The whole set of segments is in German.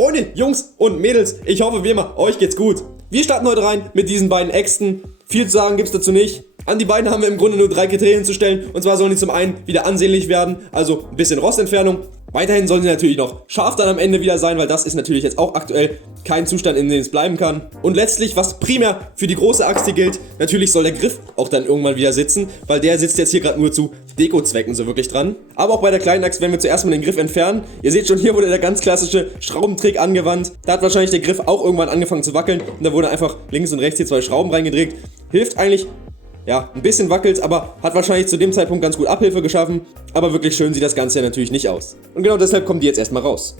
Freunde, Jungs und Mädels, ich hoffe wie immer, euch geht's gut. Wir starten heute rein mit diesen beiden Äxten. Viel zu sagen gibt's dazu nicht. An die beiden haben wir im Grunde nur 3 Kriterien zu stellen. Und zwar sollen die zum einen wieder ansehnlich werden, also ein bisschen Rostentfernung. Weiterhin sollen sie natürlich noch scharf dann am Ende wieder sein, weil das ist natürlich jetzt auch aktuell kein Zustand, in dem es bleiben kann. Und letztlich, was primär für die große Axt hier gilt, natürlich soll der Griff auch dann irgendwann wieder sitzen, weil der sitzt jetzt hier gerade nur zu Deko-Zwecken so wirklich dran. Aber auch bei der kleinen Axt werden wir zuerst mal den Griff entfernen. Ihr seht schon, hier wurde der ganz klassische Schraubentrick angewandt. Da hat wahrscheinlich der Griff auch irgendwann angefangen zu wackeln und da wurde einfach links und rechts hier 2 Schrauben reingedreht. Hilft eigentlich, ja, ein bisschen wackelt, aber hat wahrscheinlich zu dem Zeitpunkt ganz gut Abhilfe geschaffen. Aber wirklich schön sieht das Ganze ja natürlich nicht aus. Und genau deshalb kommen die jetzt erstmal raus.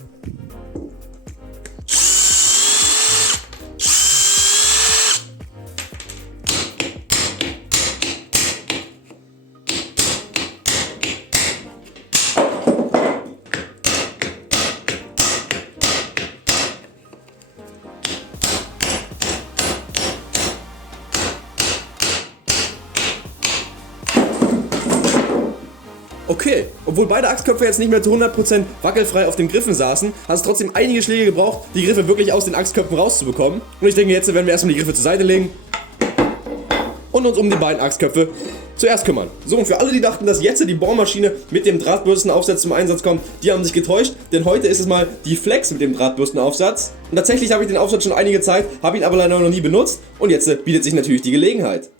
Okay, obwohl beide Axtköpfe jetzt nicht mehr zu 100% wackelfrei auf den Griffen saßen, hat es trotzdem einige Schläge gebraucht, die Griffe wirklich aus den Axtköpfen rauszubekommen. Und ich denke, jetzt werden wir erstmal die Griffe zur Seite legen und uns um die beiden Axtköpfe zuerst kümmern. So, und für alle, die dachten, dass jetzt die Bohrmaschine mit dem Drahtbürstenaufsatz zum Einsatz kommt, die haben sich getäuscht, denn heute ist es mal die Flex mit dem Drahtbürstenaufsatz. Und tatsächlich habe ich den Aufsatz schon einige Zeit, habe ihn aber leider noch nie benutzt und jetzt bietet sich natürlich die Gelegenheit.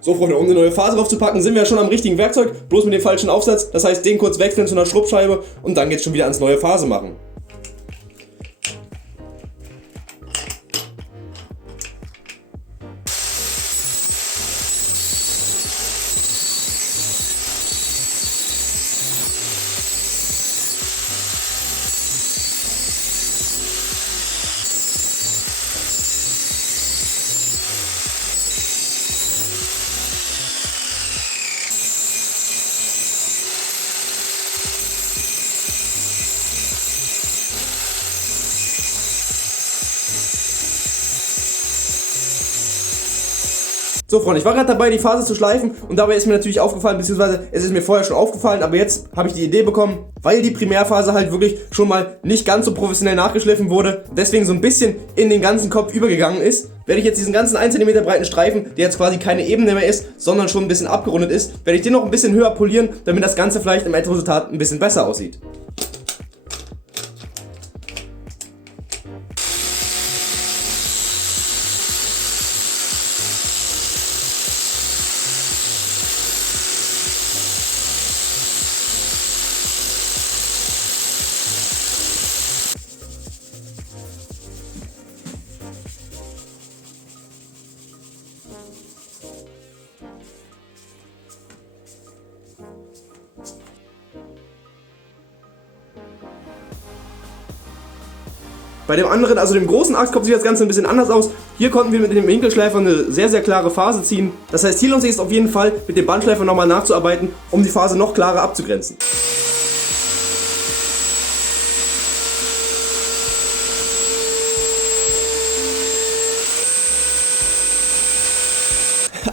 So Freunde, um eine neue Phase draufzupacken, sind wir ja schon am richtigen Werkzeug, bloß mit dem falschen Aufsatz. Das heißt, den kurz wechseln zu einer Schrubbscheibe und dann geht's schon wieder ans neue Phase machen. So Freunde, ich war gerade dabei, die Phase zu schleifen und dabei ist mir natürlich aufgefallen, beziehungsweise es ist mir vorher schon aufgefallen, aber jetzt habe ich die Idee bekommen, weil die Primärphase halt wirklich schon mal nicht ganz so professionell nachgeschliffen wurde, deswegen so ein bisschen in den ganzen Kopf übergegangen ist, werde ich jetzt diesen ganzen 1 cm breiten Streifen, der jetzt quasi keine Ebene mehr ist, sondern schon ein bisschen abgerundet ist, werde ich den noch ein bisschen höher polieren, damit das Ganze vielleicht im Endresultat ein bisschen besser aussieht. Bei dem anderen, also dem großen Axtkopf, sieht das Ganze ein bisschen anders aus. Hier konnten wir mit dem Winkelschleifer eine sehr, sehr klare Phase ziehen. Das heißt, hier lohnt sich es auf jeden Fall, mit dem Bandschleifer nochmal nachzuarbeiten, um die Phase noch klarer abzugrenzen.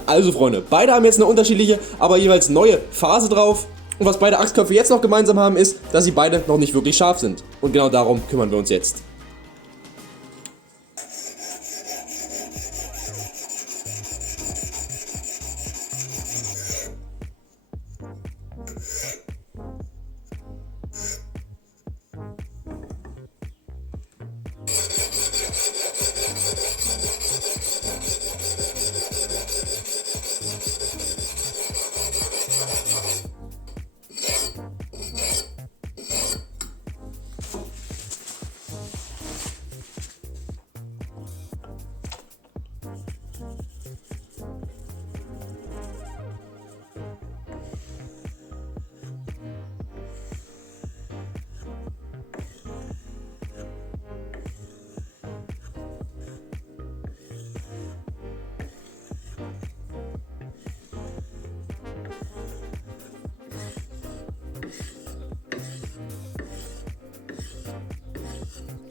Also Freunde, beide haben jetzt eine unterschiedliche, aber jeweils neue Phase drauf. Und was beide Axtköpfe jetzt noch gemeinsam haben, ist, dass sie beide noch nicht wirklich scharf sind. Und genau darum kümmern wir uns jetzt.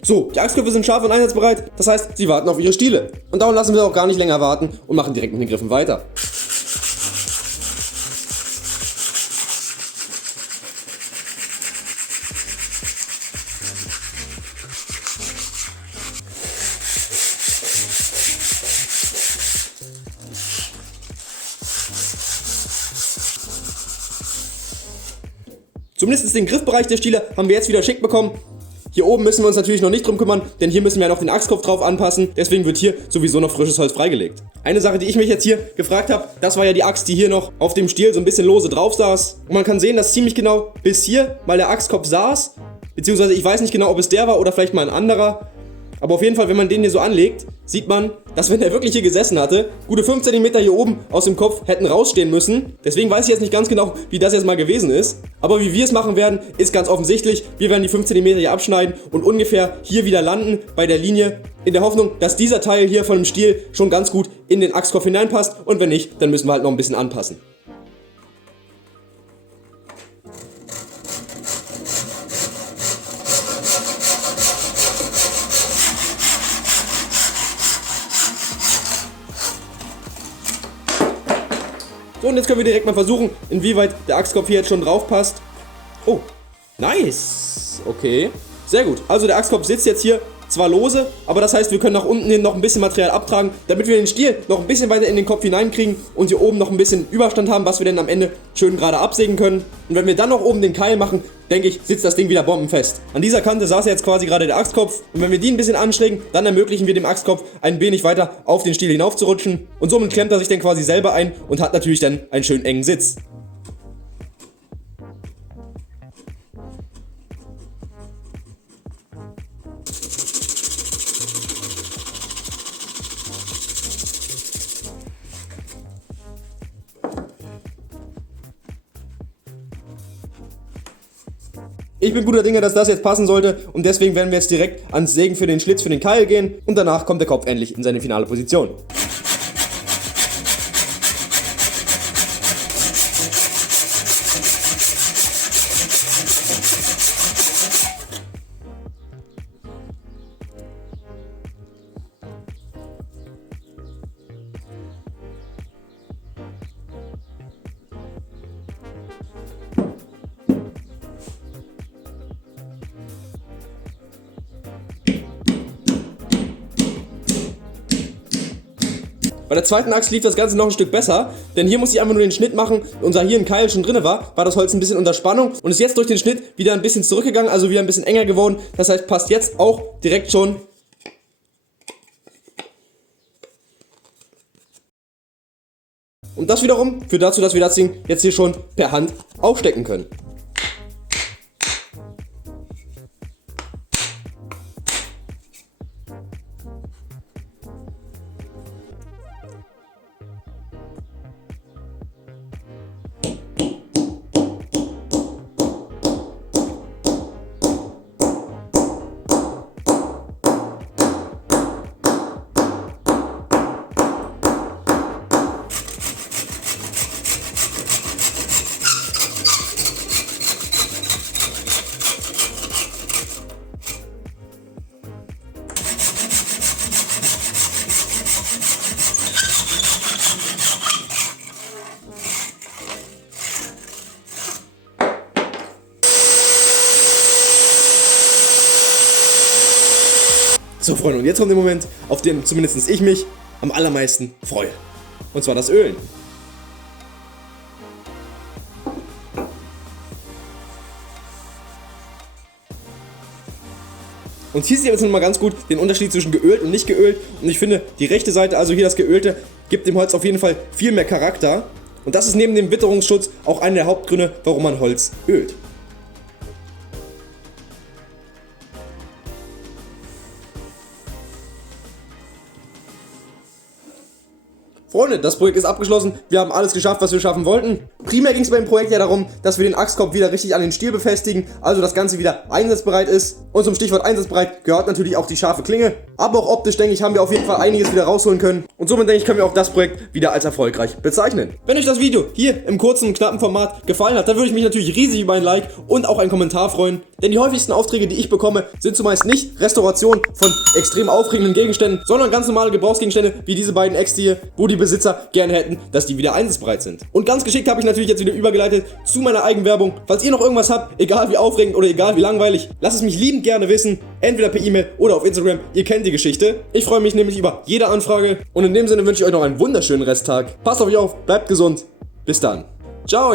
So, die Achsköpfe sind scharf und einsatzbereit, das heißt, sie warten auf ihre Stiele. Und darum lassen wir auch gar nicht länger warten und machen direkt mit den Griffen weiter. Zumindest den Griffbereich der Stiele haben wir jetzt wieder schick bekommen. Hier oben müssen wir uns natürlich noch nicht drum kümmern, denn hier müssen wir noch den Achskopf drauf anpassen. Deswegen wird hier sowieso noch frisches Holz freigelegt. Eine Sache, die ich mich jetzt hier gefragt habe, das war ja die Axt, die hier noch auf dem Stiel so ein bisschen lose drauf saß. Und man kann sehen, dass ziemlich genau bis hier mal der Achskopf saß. Beziehungsweise ich weiß nicht genau, ob es der war oder vielleicht mal ein anderer. Aber auf jeden Fall, wenn man den hier so anlegt, sieht man, dass wenn er wirklich hier gesessen hatte, gute 5 cm hier oben aus dem Kopf hätten rausstehen müssen. Deswegen weiß ich jetzt nicht ganz genau, wie das jetzt mal gewesen ist. Aber wie wir es machen werden, ist ganz offensichtlich. Wir werden die 5 cm hier abschneiden und ungefähr hier wieder landen bei der Linie. In der Hoffnung, dass dieser Teil hier von dem Stiel schon ganz gut in den Achskopf hineinpasst. Und wenn nicht, dann müssen wir halt noch ein bisschen anpassen. So, und jetzt können wir direkt mal versuchen, inwieweit der Achskopf hier jetzt schon drauf passt. Oh, nice. Okay, sehr gut. Also der Achskopf sitzt jetzt hier zwar lose, aber das heißt, wir können nach unten hin noch ein bisschen Material abtragen, damit wir den Stiel noch ein bisschen weiter in den Kopf hineinkriegen und hier oben noch ein bisschen Überstand haben, was wir dann am Ende schön gerade absägen können. Und wenn wir dann noch oben den Keil machen, denke ich, sitzt das Ding wieder bombenfest. An dieser Kante saß jetzt quasi gerade der Achskopf und wenn wir die ein bisschen anschrägen, dann ermöglichen wir dem Achskopf ein wenig weiter auf den Stiel hinaufzurutschen und somit klemmt er sich dann quasi selber ein und hat natürlich dann einen schönen engen Sitz. Ich bin guter Dinge, dass das jetzt passen sollte und deswegen werden wir jetzt direkt ans Sägen für den Schlitz für den Keil gehen und danach kommt der Kopf endlich in seine finale Position. Bei der zweiten Axt lief das Ganze noch ein Stück besser, denn hier musste ich einfach nur den Schnitt machen. Und da hier ein Keil schon drin war das Holz ein bisschen unter Spannung und ist jetzt durch den Schnitt wieder ein bisschen zurückgegangen, also wieder ein bisschen enger geworden. Das heißt, passt jetzt auch direkt schon. Und das wiederum führt dazu, dass wir das Ding jetzt hier schon per Hand aufstecken können. So Freunde, und jetzt kommt der Moment, auf den zumindest ich mich am allermeisten freue. Und zwar das Ölen. Und hier sieht ihr jetzt nochmal ganz gut den Unterschied zwischen geölt und nicht geölt. Und ich finde, die rechte Seite, also hier das Geölte, gibt dem Holz auf jeden Fall viel mehr Charakter. Und das ist neben dem Witterungsschutz auch einer der Hauptgründe, warum man Holz ölt. Freunde, das Projekt ist abgeschlossen. Wir haben alles geschafft, was wir schaffen wollten. Primär ging es bei dem Projekt ja darum, dass wir den Axtkorb wieder richtig an den Stiel befestigen, also das Ganze wieder einsatzbereit ist. Und zum Stichwort einsatzbereit gehört natürlich auch die scharfe Klinge. Aber auch optisch, denke ich, haben wir auf jeden Fall einiges wieder rausholen können. Und somit, denke ich, können wir auch das Projekt wieder als erfolgreich bezeichnen. Wenn euch das Video hier im kurzen, knappen Format gefallen hat, dann würde ich mich natürlich riesig über ein Like und auch einen Kommentar freuen. Denn die häufigsten Aufträge, die ich bekomme, sind zumeist nicht Restauration von extrem aufregenden Gegenständen, sondern ganz normale Gebrauchsgegenstände wie diese beiden Äxte hier, wo die Besitzer gerne hätten, dass die wieder einsatzbereit sind. Und ganz geschickt habe ich natürlich jetzt wieder übergeleitet zu meiner Eigenwerbung. Falls ihr noch irgendwas habt, egal wie aufregend oder egal wie langweilig, lasst es mich liebend gerne wissen, entweder per E-Mail oder auf Instagram. Ihr kennt die Geschichte. Ich freue mich nämlich über jede Anfrage und in dem Sinne wünsche ich euch noch einen wunderschönen Resttag. Passt auf euch auf, bleibt gesund. Bis dann. Ciao!